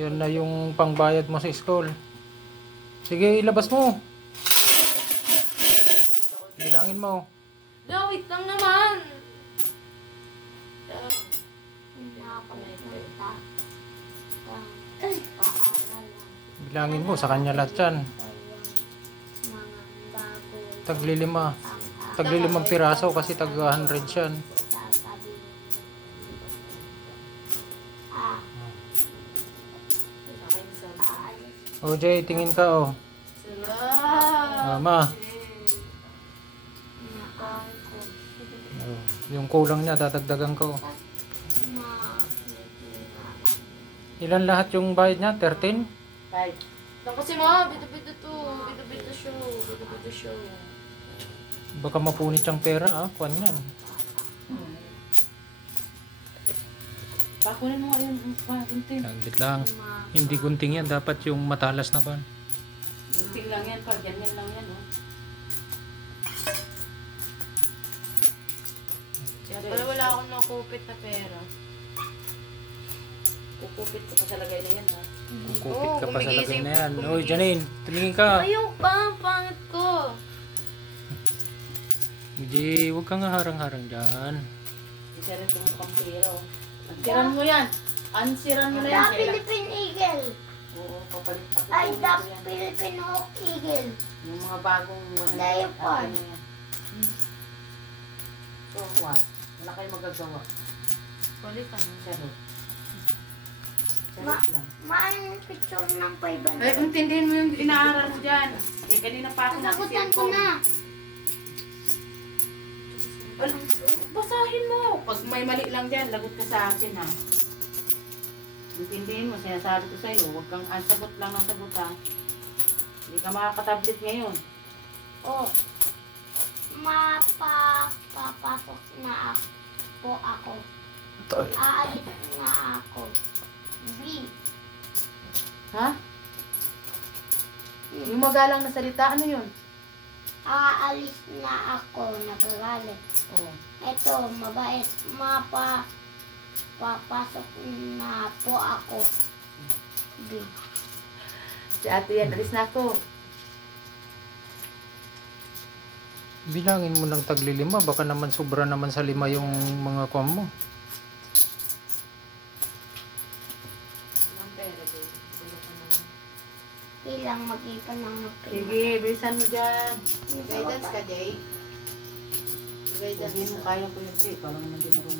Yun na yung pangbayad mo sa school. Sige, ilabas mo. Bilangin mo. Wait lang naman. Bilangin mo, sa kanya lahat yan. Taglilima. Taglilimang piraso kasi tag 100 yan. O Jay, tingin ka oh. Mama. Oh, yung kulang niya, dadagdagan ko. Ilan lahat yung bayad niya? 13? Right. Kasi mo, bito-bito to. Bito-bito show. Bito-bito show. Baka mapunit yung pera kuwan yan. Pakunin mo ngayon. Gunting. Saglit lang. Hindi gunting yan, dapat yung matalas na kuwan. Gunting lang yan pa. Ganyan lang yan. Oh. Pero wala akong nakupit na pera. Kukupit ko pa sa lagay na yan, ha? Kukupit ka pa sa lagay na yan. Uy, Janine, tumingin ka. Ayaw pa, pangit ko. Hindi, huwag kang harang-harang dyan. Isa rin itong mukhang sira, oh. Ansiran mo yan. Ansiran mo na yan. The Philippine Eagle. Oo, papalit ako. Ay, the Philippine Hawk Eagle. Yung mga bagong... Leopard. So what? Wala kayong magagawa. Palitan mo. Charot. Charot lang. Maayong picture ng 500. Ay, intindihin mo yung inaaral mo dyan. Eh, kanina pa ako Sagutan ko na. Basahin mo. Pag may mali lang dyan, lagot ka sa akin, ha. Intindihin mo, sinasabi ko sa'yo. Huwag kang sagot lang ng sagot, ha. Hindi ka makakatablet ngayon. Oh. Papasok na ako. Aalis na ako. B. Ha? Yung magalang na salita, ano yun? Aalis na ako. Nagagalit. Oh. Ito, mabait. Papasok na po ako. B. Si ate yan, alis na ako. Bilangin mo ng taglilima, baka naman sobra naman sa 5 yung mga kuwan mo. Ilang mag-ipon ng Sige, bilisan mo dyan. Guidance ka, Jay. Sabihin mo, kaya ko yun, Jay. Parang naman din marunong.